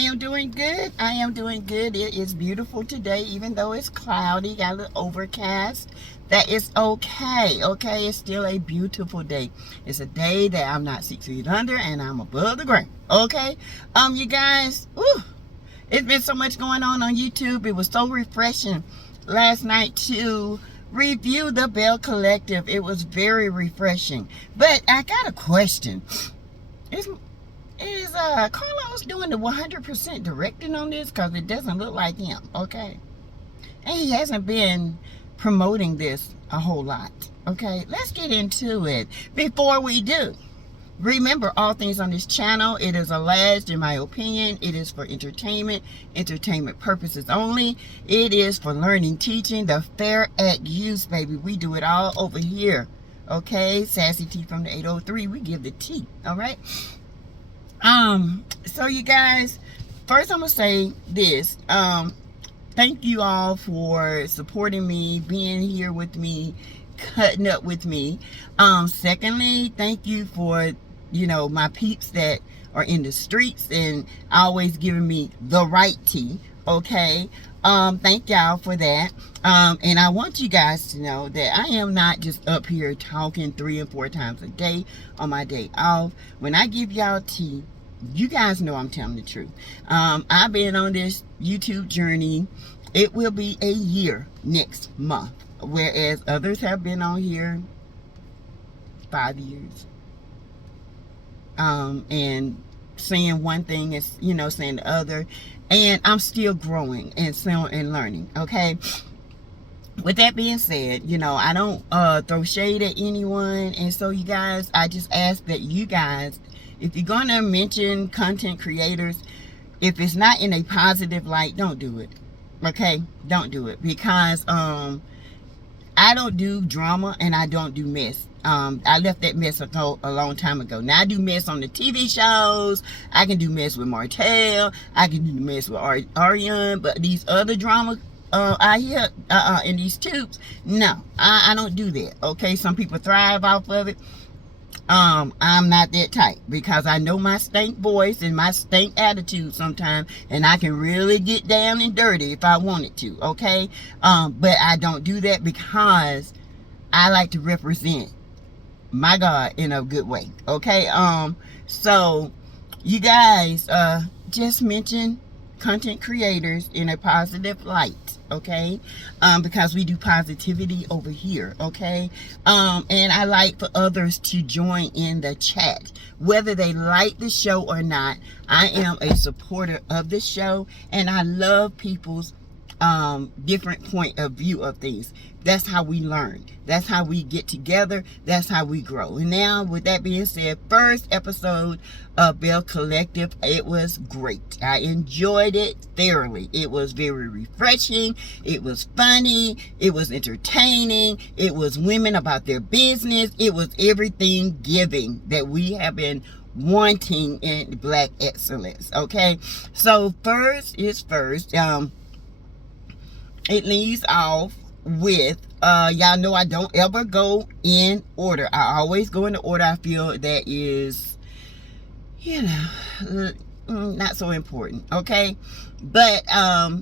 am doing good. I am doing good. It is beautiful today, even though it's cloudy, got a little overcast. That is okay. Okay, it's still a beautiful day. It's a day that I'm not 6 feet under and I'm above the ground. Okay, you guys, it's been so much going on YouTube. It was so refreshing last night to review the Belle Collective. It was very refreshing. But I got a question. Is Carlos doing the 100% directing on this? Because it doesn't look like him, okay? And he hasn't been promoting this a whole lot, okay? Let's get into it. Before we do, remember, all things on this channel, it is alleged, in my opinion, it is for entertainment purposes only. It is for learning, teaching, the fair at use, baby. We do it all over here, okay? Sassy Tea from the 803, we give the tea, all right? So you guys, first I'm gonna say this. Thank you all for supporting me, being here with me, cutting up with me. Secondly, thank you for, you know, my peeps that are in the streets and always giving me the right tea, okay? Thank y'all for that. And I want you guys to know that I am not just up here talking 3 and 4 times a day on my day off. When I give y'all tea, you guys know I'm telling the truth. I've been on this YouTube journey. It will be a year next month, whereas others have been on here 5 years. And saying one thing is, you know, saying the other. And I'm still growing and learning, okay? With that being said, you know, I don't throw shade at anyone. And so you guys, I just ask that you guys, if you're going to mention content creators, if it's not in a positive light, don't do it. Okay? Don't do it. Because I don't do drama and I don't do mess. I left that mess a long time ago. Now I do mess on the TV shows. I can do mess with Martell. I can do mess with Ariane. But these other drama I hear in these tubes, no, I don't do that. Okay? Some people thrive off of it. I'm not that type, because I know my stank voice and my stank attitude sometimes, and I can really get down and dirty if I wanted to, okay? But I don't do that because I like to represent my God in a good way, okay? So you guys, just mention content creators in a positive light, okay? Because we do positivity over here, okay? And I like for others to join in the chat, whether they like the show or not. I am a supporter of the show, and I love people's different point of view of things. That's how we learn. That's how we get together. That's how we grow. And now, with that being said, first episode of Belle Collective, it was great. I enjoyed it thoroughly. It was very refreshing. It was funny. It was entertaining. It was women about their business. It was everything giving that we have been wanting in Black excellence. Okay, so first is first. It leaves off with, y'all know I don't ever go in order. I always go in the order I feel that is, you know, not so important, okay? But I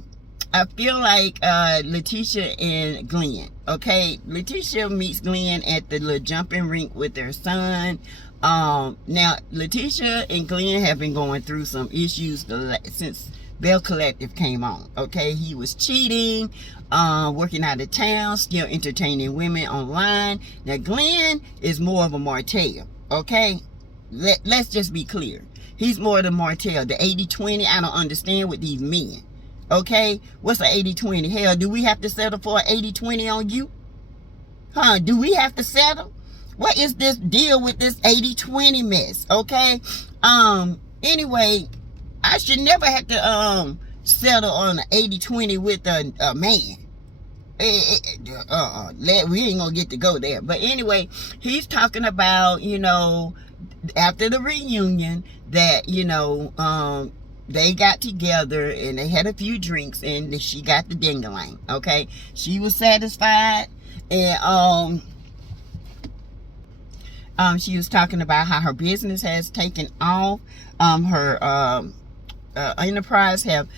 feel like Leticia and Glenn, okay? Leticia meets Glenn at the little jumping rink with their son. Now, Leticia and Glenn have been going through some issues since Belle Collective came on, okay? He was cheating, working out of town, still entertaining women online. Now, Glenn is more of a Martell, okay? Let's just be clear. He's more the Martell, the 80-20. I don't understand with these men, okay? What's an 80-20? Hell, do we have to settle for an 80-20 on you? Huh? Do we have to settle? What is this deal with this 80-20 mess, okay? Anyway, I should never have to settle on an 80-20 with a man. We ain't gonna get to go there. But anyway, he's talking about, you know, after the reunion that, you know, they got together and they had a few drinks and she got the ding-a-ling, okay? She was satisfied, and she was talking about how her business has taken off. Her enterprise have,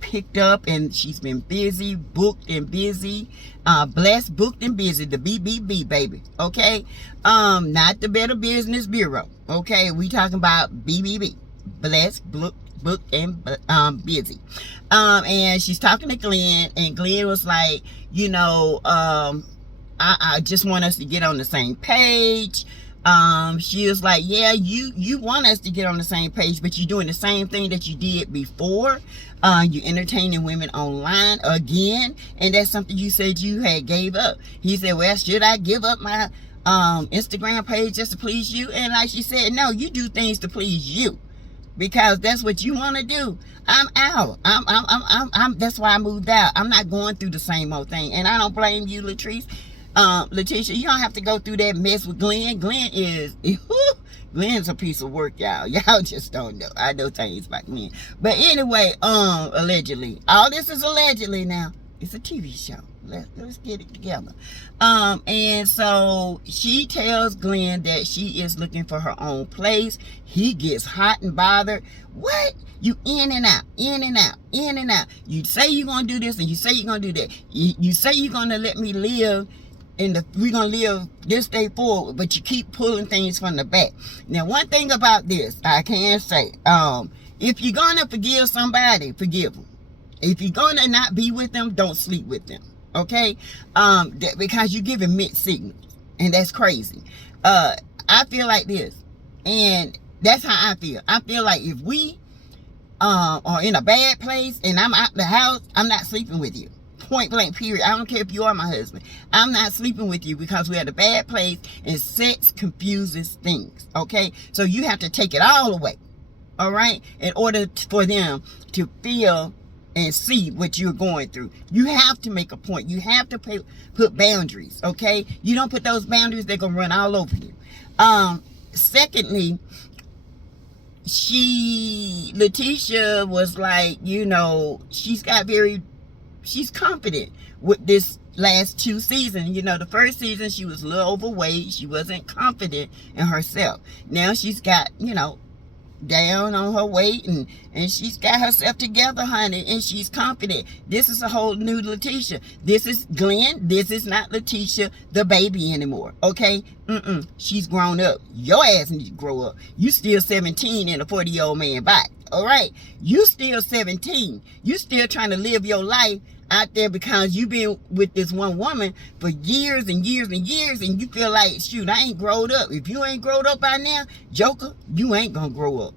picked up, and she's been busy, booked and busy, blessed, booked and busy, the BBB, baby, okay? Not the Better Business Bureau, okay? We talking about BBB, blessed, booked and busy. And she's talking to Glenn, and Glenn was like, I just want us to get on the same page. She was like, yeah, you want us to get on the same page, but you're doing the same thing that you did before. You're entertaining women online again, and that's something you said you had gave up. He said, well, should I give up my Instagram page just to please you? And like she said, no, you do things to please you, because that's what you want to do. I'm out. That's why I moved out. I'm not going through the same old thing, and I don't blame you, Latrice. Leticia, you don't have to go through that mess with Glenn. Glenn's a piece of work, y'all. Y'all just don't know. I know things about Glenn. But anyway, allegedly. All this is allegedly now. It's a TV show. Let's get it together. And so she tells Glenn that she is looking for her own place. He gets hot and bothered. What? You in and out, in and out, in and out. You say you're going to do this, and you say you're going to do that. You say you're going to let me live, we're going to live this day forward, but you keep pulling things from the back. Now, one thing about this, I can say, if you're going to forgive somebody, forgive them. If you're going to not be with them, don't sleep with them. Okay? Because you're giving mixed signals, and that's crazy. I feel like this, and that's how I feel. I feel like if we are in a bad place and I'm out the house, I'm not sleeping with you. Point blank, period. I don't care if you are my husband. I'm not sleeping with you because we're at a bad place, and sex confuses things, okay? So you have to take it all away, all right? In order for them to feel and see what you're going through. You have to make a point. You have to put boundaries, okay? You don't put those boundaries, they're going to run all over you. Secondly, Leticia was like, she's confident with this last 2 seasons. The first season she was a little overweight. She wasn't confident in herself. Now she's got, down on her weight, and she's got herself together, honey, and she's confident. This is a whole new Leticia. This is Glenn. This is not Leticia the baby anymore, okay? She's grown up. Your ass needs to grow up. You still 17 in a 40-year-old man body, all right? You still 17. You still trying to live your life out there because you've been with this one woman for years and years and years, and you feel like, shoot, I ain't growed up. If you ain't growed up by now, Joker, you ain't gonna grow up.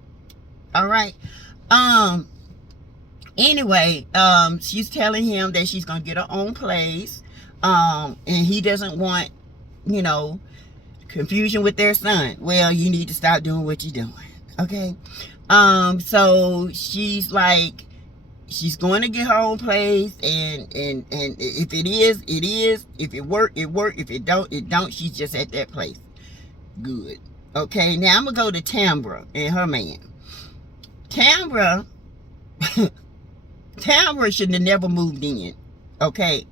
All right. Anyway, she's telling him that she's gonna get her own place, and he doesn't want, confusion with their son. Well, you need to stop doing what you're doing, okay? So she's like, she's going to get her own place, and if it is, it is. If it work, it work. If it don't, it don't. She's just at that place. Good. Okay, now I'm going to go to Tambra and her man. Tambra should have never moved in. Okay?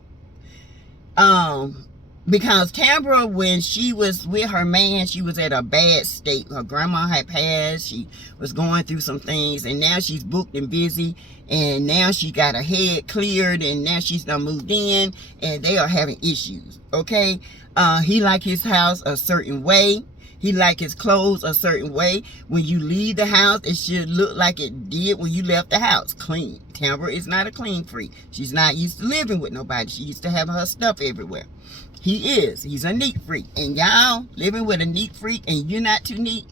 Because Tambra, when she was with her man, she was at a bad state. Her grandma had passed. She was going through some things, and now she's booked and busy, and now she got her head cleared, and now she's done moved in, and they are having issues, okay? He like his house a certain way. He like his clothes a certain way. When you leave the house, it should look like it did when you left the house. Clean. Tambra is not a clean freak. She's not used to living with nobody. She used to have her stuff everywhere. He is. He's a neat freak. And y'all living with a neat freak and you're not too neat,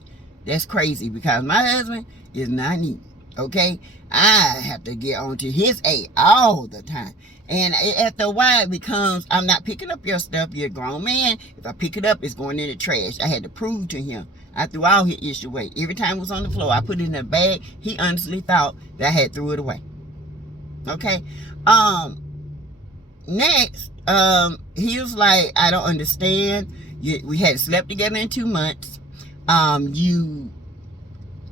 that's crazy, because my husband is not neat. Okay? I have to get on to his A all the time. And after a while it becomes, I'm not picking up your stuff. You're a grown man. If I pick it up, it's going in the trash. I had to prove to him. I threw all his issue away. Every time it was on the floor, I put it in a bag. He honestly thought that I had threw it away. Okay? Next, he was like, I don't understand. We had slept together in 2 months.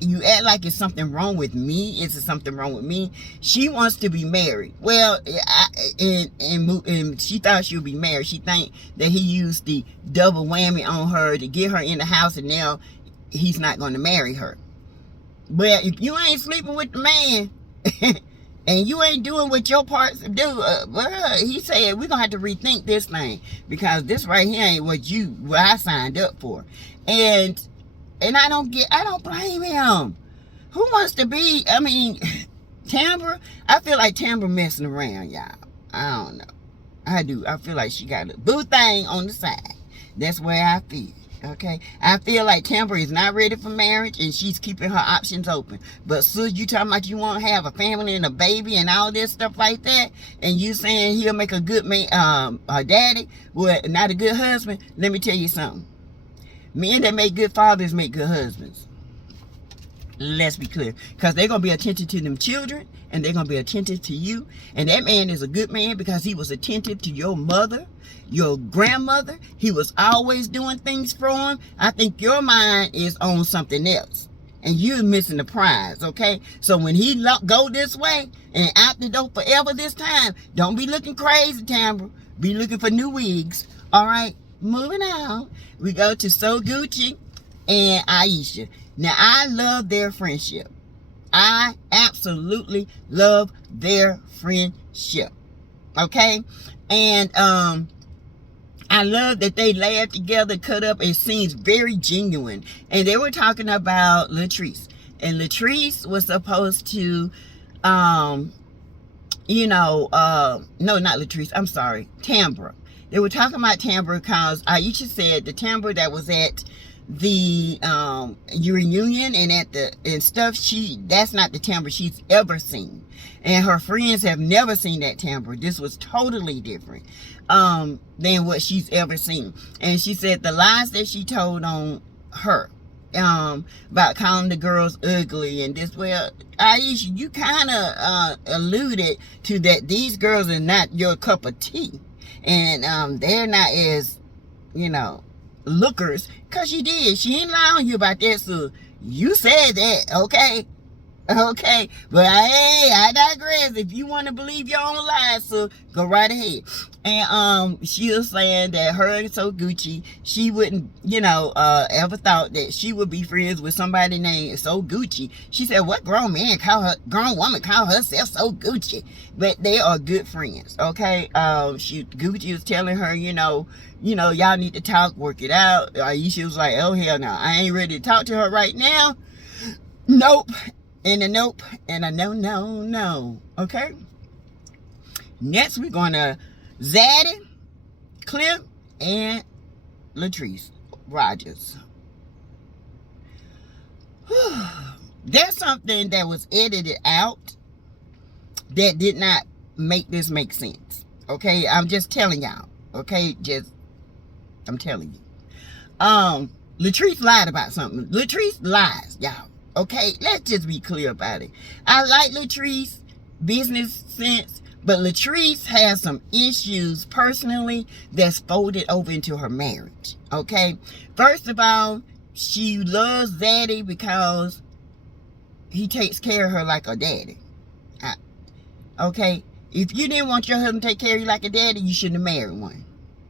You act like it's something wrong with me. Is it something wrong with me? She wants to be married. Well, and she thought she would be married. She think that he used the double whammy on her to get her in the house, and now he's not going to marry her. Well, if you ain't sleeping with the man, and you ain't doing what your parts do, he said we're gonna have to rethink this thing, because this right here ain't what I signed up for. And I don't blame him. Who wants to be, I mean, Tambra, I feel like Tambra messing around, y'all. I don't know. I do. I feel like she got a boo thing on the side. That's where I feel. Okay, I feel like Tambra is not ready for marriage, and she's keeping her options open. But sis, you talking about you want to have a family and a baby and all this stuff like that, and you saying he'll make a good man, a daddy, well, not a good husband. Let me tell you something. Men that make good fathers make good husbands. Let's be clear, because they're gonna be attentive to them children, and they're gonna be attentive to you. And that man is a good man because he was attentive to your mother, your grandmother. He was always doing things for him. I think your mind is on something else, and you're missing the prize. Okay, so when he go this way and out the door forever this time, don't be looking crazy, Tambra. Be looking for new wigs. All right, moving on. We go to So Gucci and Aisha. Now, I love their friendship. I absolutely love their friendship. Okay? And I love that they laugh together, cut up. It seems very genuine. And they were talking about Latrice. And Latrice was supposed to, no, not Latrice. I'm sorry. Tambra. They were talking about Tambra because Aisha said the Tambra that was at the reunion and stuff, that's not the Tambra she's ever seen, and her friends have never seen that Tambra. This was totally different than what she's ever seen. And she said the lies that she told on her about calling the girls ugly and this, well, Aisha, you kind of alluded to that these girls are not your cup of tea, and they're not as, lookers, because she did. She ain't lying on you about that, so you said that, okay? Okay, but hey, I digress. If you want to believe your own lies, so go right ahead. And she was saying that her and So Gucci, she wouldn't, ever thought that she would be friends with somebody named So Gucci. She said, what grown woman call herself So Gucci? But they are good friends, okay? Gucci was telling her, y'all need to talk, work it out. Aisha was like, oh hell no, I ain't ready to talk to her right now. Nope. And a nope, and a no. Okay? Next, we're going to Zaddy, Cliff, and Latrice Rogers. There's something that was edited out that did not make this make sense. Okay? I'm just telling y'all. Okay? I'm telling you. Latrice lied about something. Latrice lies, y'all. Okay, let's just be clear about it. I like Latrice, business sense, but Latrice has some issues personally that's folded over into her marriage. Okay, first of all, she loves Zaddy because he takes care of her like a daddy. Okay, if you didn't want your husband to take care of you like a daddy, you shouldn't have married one.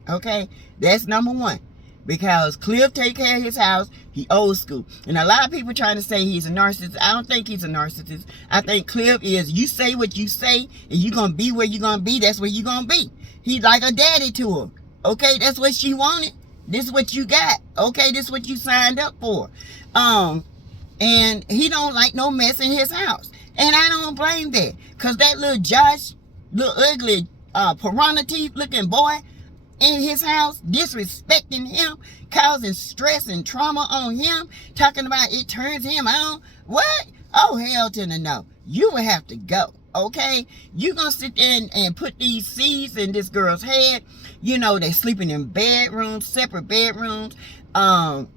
Okay, that's number one. Because Cliff take care of his house, he old school. And a lot of people trying to say he's a narcissist. I don't think he's a narcissist. I think Cliff is, you say what you say, and you're going to be where you're going to be, that's where you're going to be. He's like a daddy to her. Okay, that's what she wanted. This is what you got. Okay, this is what you signed up for. And he don't like no mess in his house. And I don't blame that. Because that little Josh, little ugly, piranha teeth looking boy, in his house, disrespecting him, causing stress and trauma on him, talking about it turns him on. What? Oh, hell to the no. You will have to go, okay? You're going to sit there and put these seeds in this girl's head. They're sleeping in bedrooms, separate bedrooms. And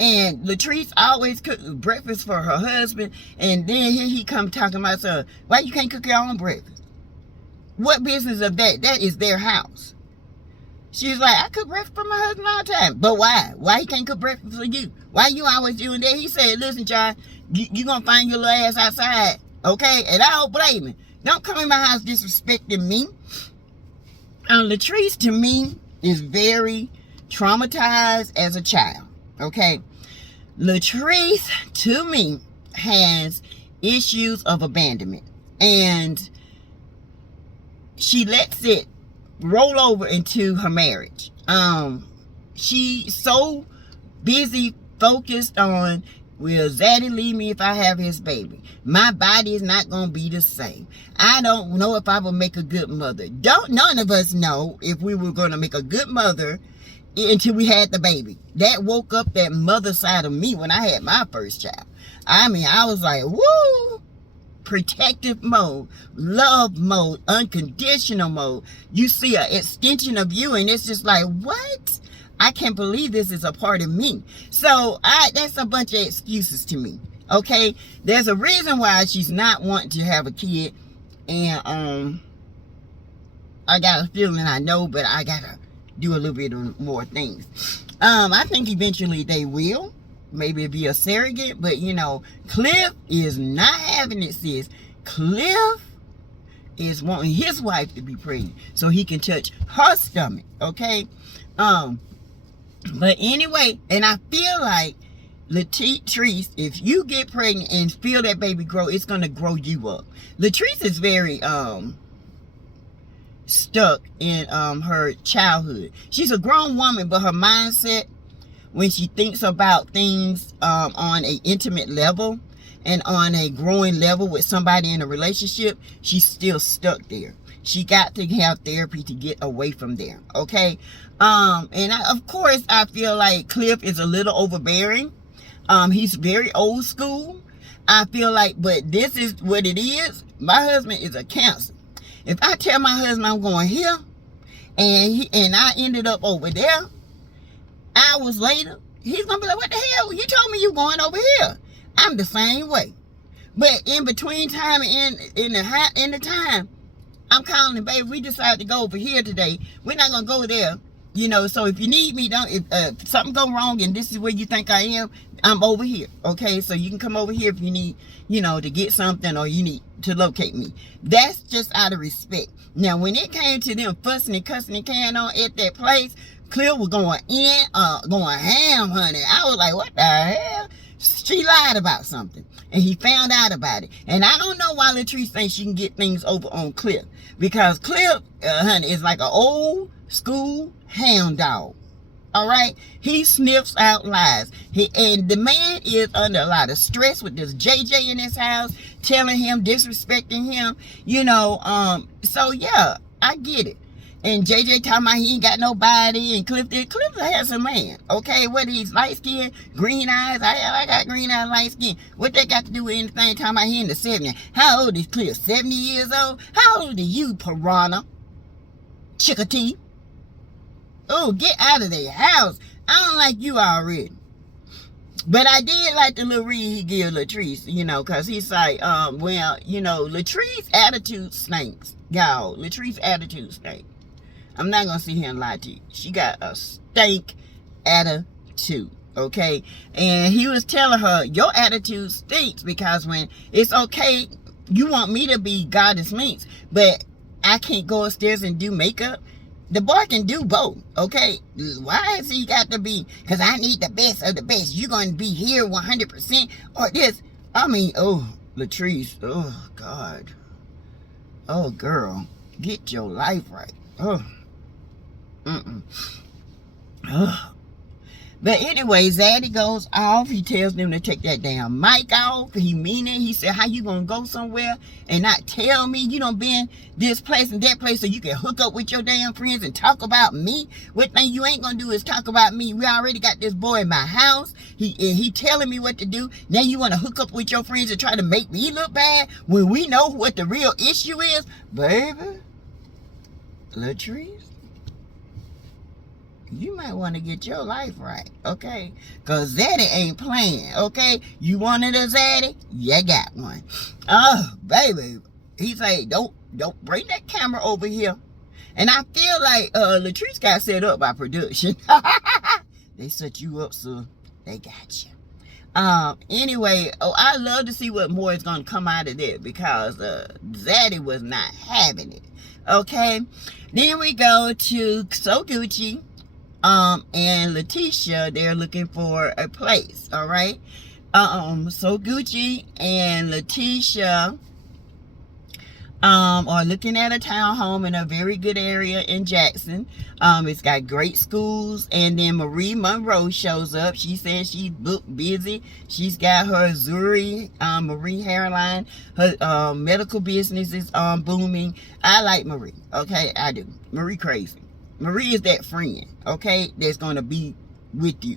Latrice always cook breakfast for her husband. And then here he come talking about, why you can't cook your own breakfast? What business of that? That is their house. She's like, I cook breakfast for my husband all the time. But why? Why he can't cook breakfast for you? Why you always doing that? He said, listen, John, you going to find your little ass outside. Okay? And I don't blame him. Don't come in my house disrespecting me. Latrice, to me, is very traumatized as a child. Okay? Latrice, to me, has issues of abandonment. And she lets it roll over into her marriage. She's so busy focused on, will Zaddy leave me if I have his baby? My body is not going to be the same. I don't know if I will make a good mother. None of us know if we were going to make a good mother until we had the baby. That woke up that mother side of me when I had my first child. I mean, I was like, woo! Protective mode, love mode, unconditional mode. You see an extension of you, and it's just like, what? I can't believe this is a part of me. So that's a bunch of excuses to me. Okay, there's a reason why she's not wanting to have a kid, and I got a feeling I know, but I gotta do a little bit more things. I think eventually they will. Maybe it'll be a surrogate, but you know, Cliff is not having it, sis. Cliff is wanting his wife to be pregnant so he can touch her stomach, okay? But anyway, and I feel like Latrice, if you get pregnant and feel that baby grow, it's gonna grow you up. Latrice is very stuck in her childhood. She's a grown woman, but her mindset, when she thinks about things on an intimate level and on a growing level with somebody in a relationship, she's still stuck there. She got to have therapy to get away from there, okay? And of course, I feel like Cliff is a little overbearing. He's very old school. I feel like, but this is what it is. My husband is a Cancer. If I tell my husband I'm going here, and I ended up over there, hours later, he's gonna be like, what the hell? You told me you going over here. I'm the same way. But in between time and in the time, I'm calling him, baby, we decided to go over here today. We're not gonna go there. You know, so if you need me, if something go wrong and this is where you think I am, I'm over here. Okay, so you can come over here if you need, you know, to get something or you need to locate me. That's just out of respect. Now, when it came to them fussing and cussing and carrying on at that place, Cliff was going ham, honey. I was like, what the hell? She lied about something, and he found out about it. And I don't know why Latrice thinks she can get things over on Cliff, because Cliff, honey, is like an old school hound dog. All right, he sniffs out lies. And the man is under a lot of stress with this JJ in his house, telling him, disrespecting him. You know, so yeah, I get it. And JJ talking about he ain't got nobody, and Cliff's a handsome man. Okay, what he's light skin, green eyes. I got green eyes, light skin. What that got to do with anything? Talking about he in the 70s. How old is Cliff? 70 years old? How old are you, piranha? Chickatee? Oh, get out of their house. I don't like you already. But I did like the little read he gave Latrice, you know, because he's like, well, you know, Latrice's attitude stinks. Y'all, Latrice's attitude stinks. I'm not going to sit here and lie to you. She got a stink attitude, okay? And he was telling her, your attitude stinks, because when it's okay, you want me to be goddess minx, but I can't go upstairs and do makeup. The boy can do both, okay? Why has he got to be, because I need the best of the best. You're going to be here 100% or this. I mean, oh, Latrice, oh, God. Oh, girl, get your life right. Oh. But anyway, Zaddy goes off. He tells them to take that damn mic off. He mean it. He said, how you gonna go somewhere and not tell me you done been this place and that place so you can hook up with your damn friends and talk about me? What thing you ain't gonna do is talk about me. We already got this boy in my house. He telling me what to do. Now you wanna hook up with your friends and try to make me look bad when we know what the real issue is? Baby, Latrice, you might want to get your life right, okay? Because Zaddy ain't playing, okay? You wanted a Zaddy? You got one. Oh, baby. He's like, don't bring that camera over here. And I feel like Latrice got set up by production. They set you up, so they got you. Anyway, I love to see what more is going to come out of that, because Zaddy was not having it, okay? Then we go to So Gucci. And Leticia, they're looking for a place, all right? So Gucci and Leticia are looking at a townhome in a very good area in Jackson. It's got great schools. And then Marie Monroe shows up. She says she's booked busy. She's got her Zuri Marie hairline. Her medical business is booming. I like Marie. Okay, I do. Marie crazy. Marie is that friend, okay, that's going to be with you.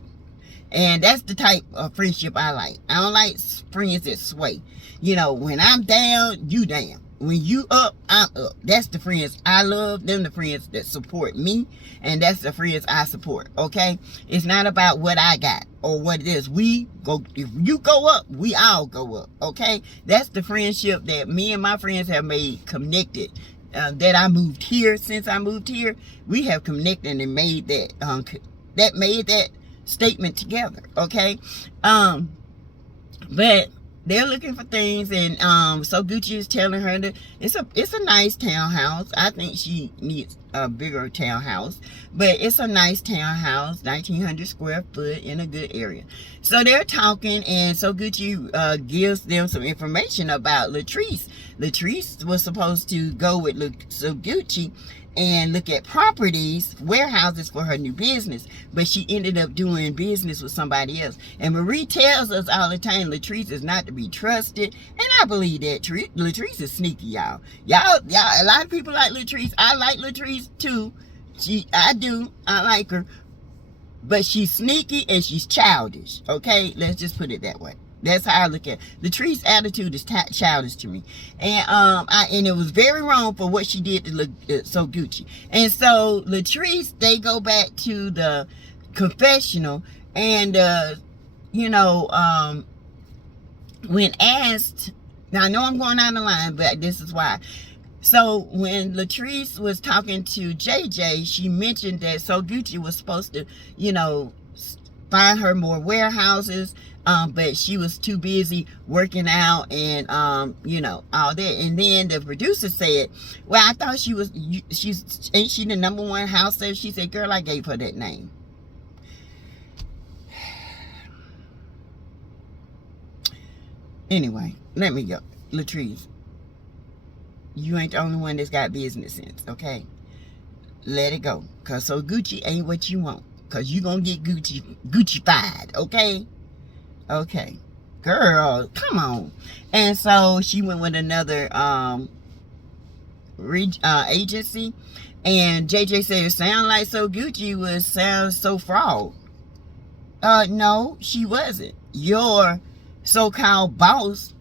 And that's the type of friendship I like. I don't like friends that sway. You know, when I'm down, you down. When you up, I'm up. That's the friends I love. Them the friends that support me. And that's the friends I support. Okay? It's not about what I got or what it is. We go, if you go up, we all go up. Okay? That's the friendship that me and my friends have made connected. That I moved here. Since I moved here, we have connected and made that made that statement together. Okay? But they're looking for things, and so Gucci is telling her that it's a nice townhouse. I think she needs a bigger townhouse, but it's a nice townhouse, 1,900 square foot in a good area. So they're talking, and so Gucci gives them some information about Latrice. Latrice was supposed to go with so Gucci and look at properties, warehouses for her new business, but she ended up doing business with somebody else. And Marie tells us all the time Latrice is not to be trusted, and I believe that. Latrice is sneaky, y'all. A lot of people like Latrice. I like Latrice too. I like her, but she's sneaky and she's childish. Okay, let's just put it that way. That's how I look at it. Latrice's attitude is childish to me. And and it was very wrong for what she did to look so Gucci. And so Latrice, they go back to the confessional, and when asked, now I know I'm going on the line, but this is why. So when Latrice was talking to JJ, she mentioned that so Gucci was supposed to, find her more warehouses, but she was too busy working out and all that. And then the producer said, well, I thought ain't she the number one house seller? She said, girl, I gave her that name. Anyway, let me go. Latrice, you ain't the only one that's got business sense, okay? Let it go. Cause so Gucci ain't what you want. Cause you gonna get Gucci-fied, okay? Okay. Girl, come on. And so she went with another agency. And JJ said, it sounded like so Gucci sounds so fraud. No, she wasn't. Your so-called boss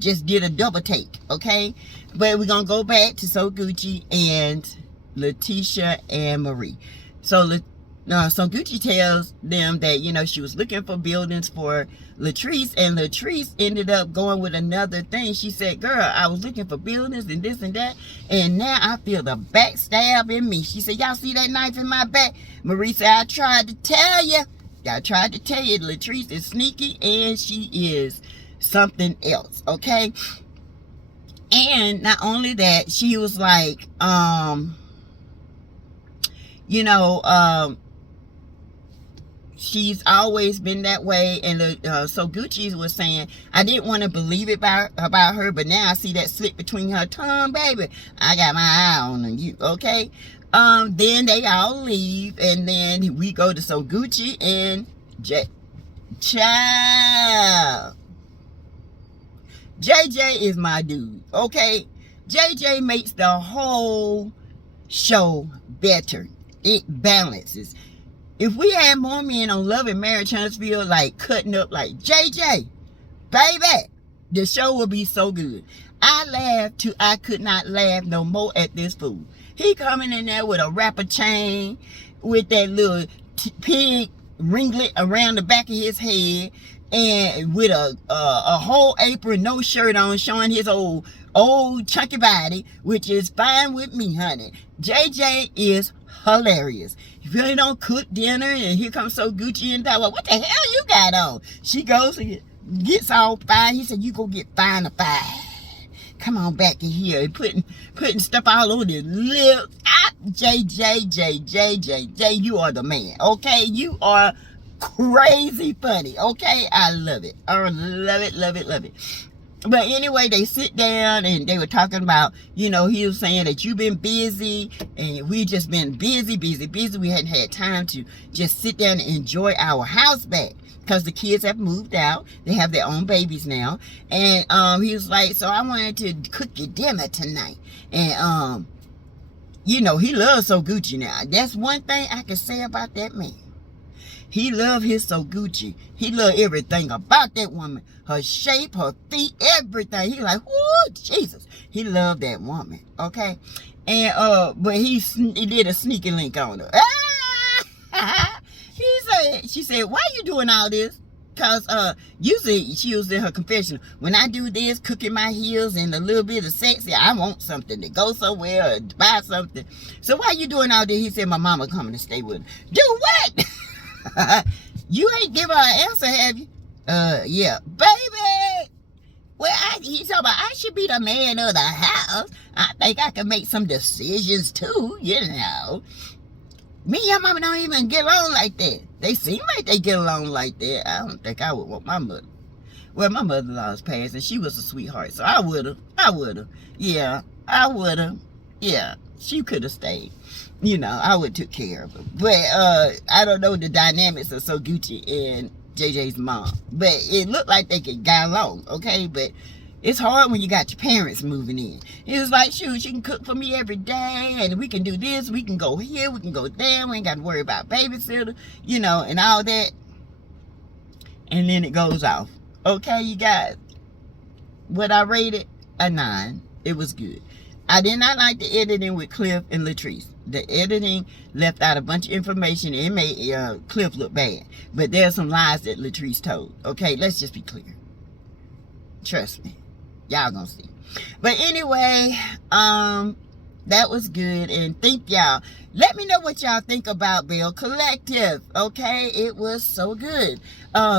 just did a double take, okay? But we're gonna go back to so Gucci and Leticia and Marie. So Gucci tells them that, she was looking for buildings for Latrice, and Latrice ended up going with another thing. She said, girl, I was looking for buildings and this and that, and now I feel the backstab in me. She said, y'all see that knife in my back? Marie said, I tried to tell you. Latrice is sneaky, and she is something else, okay? And not only that, she was like, she's always been that way. And so Gucci was saying, I didn't want to believe it about her, but now I see that slip between her tongue, baby. I got my eye on you, okay? Then they all leave, and then we go to so Gucci and Child. JJ is my dude, okay? JJ makes the whole show better. It balances. If we had more men on Love and Marriage Huntsville, like cutting up like JJ, baby, the show would be so good. I laughed till I could not laugh no more at this fool. He coming in there with a rapper chain, with that little pig ringlet around the back of his head, and with a whole apron, no shirt on, showing his old chunky body, which is fine with me, honey. JJ is hilarious. He really don't cook dinner, and here comes so Gucci and that. Well, what the hell you got on? She goes and gets all fine. He said, you go get fine. Come on back in here, and putting stuff all over his lips. JJ, you are the man, okay? You are crazy funny. Okay, I love it. I love it, love it, love it. But anyway, they sit down and they were talking about, he was saying that you've been busy and we just been busy. We hadn't had time to just sit down and enjoy our house back because the kids have moved out. They have their own babies now. And he was like, so I wanted to cook your dinner tonight. And, he loves So Gucci now. That's one thing I can say about that man. He loved his So Gucci. He loved everything about that woman. Her shape, her feet, everything. He like, whoo, Jesus. He loved that woman, okay? And, but he did a sneaky link on her. She said, why you doing all this? Because usually she was in her confession. When I do this, cooking my heels and a little bit of sexy, I want something to go somewhere or buy something. So why you doing all this? He said, my mama coming to stay with her. Do what? You ain't give her an answer, have you? Yeah. Baby! Well, he's talking about, I should be the man of the house. I think I can make some decisions too, Me and your mama don't even get along like that. They seem like they get along like that. I don't think I would want my mother. Well, my mother-in-law's passed and she was a sweetheart, so I would've. Yeah, I would've. Yeah, she could have stayed. I would took care of her. But I don't know the dynamics of So Gucci and JJ's mom. But it looked like they could get along, okay? But it's hard when you got your parents moving in. It was like, shoot, she can cook for me every day, and we can do this, we can go here, we can go there, we ain't got to worry about babysitter, and all that. And then it goes off. Okay, you guys. What I rated? A 9. It was good. I did not like the editing with Cliff and Latrice. The editing left out a bunch of information. It made Cliff look bad. But there's some lies that Latrice told. Okay, let's just be clear. Trust me. Y'all gonna see. But anyway, that was good. And thank y'all. Let me know what y'all think about Belle Collective. Okay, it was so good.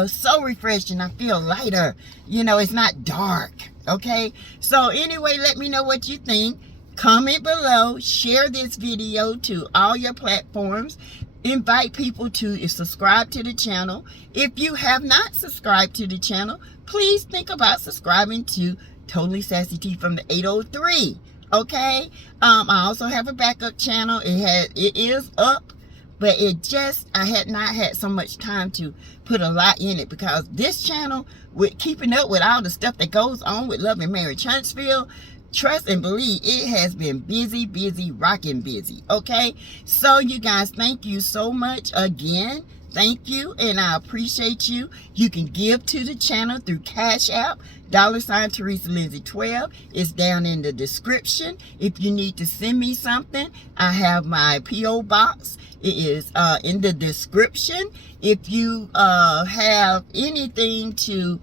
So refreshing. I feel lighter. It's not dark. Okay, so anyway, let me know what you think. Comment below. Share this video to all your platforms. Invite people to subscribe to the channel. If you have not subscribed to the channel, please think about subscribing to Totally Sassy T from the 803. Okay, I also have a backup channel. It is up, but I had not had so much time to put a lot in it because this channel, with keeping up with all the stuff that goes on with Love and Marriage Huntsville, trust and believe, it has been busy, rocking busy. Okay, so you guys, thank you so much again. Thank you, and I appreciate you. You can give to the channel through Cash App, $ Teresa Lindsay 12. It's down in the description. If you need to send me something, I have my P.O. box. It is in the description. If you have anything to,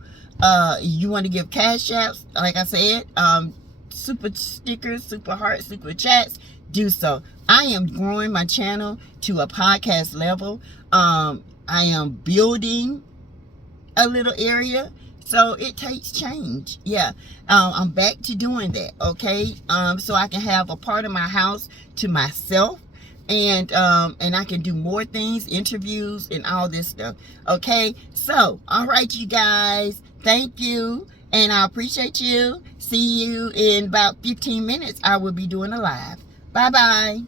you want to give Cash Apps, like I said, super stickers, super hearts, super chats, do so. I am growing my channel to a podcast level. I am building a little area, so it takes change. Yeah, I'm back to doing that. Okay, so I can have a part of my house to myself, and I can do more things, interviews, and all this stuff. Okay, so all right, you guys, thank you, and I appreciate you. See you in about 15 minutes. I will be doing a live. Bye bye.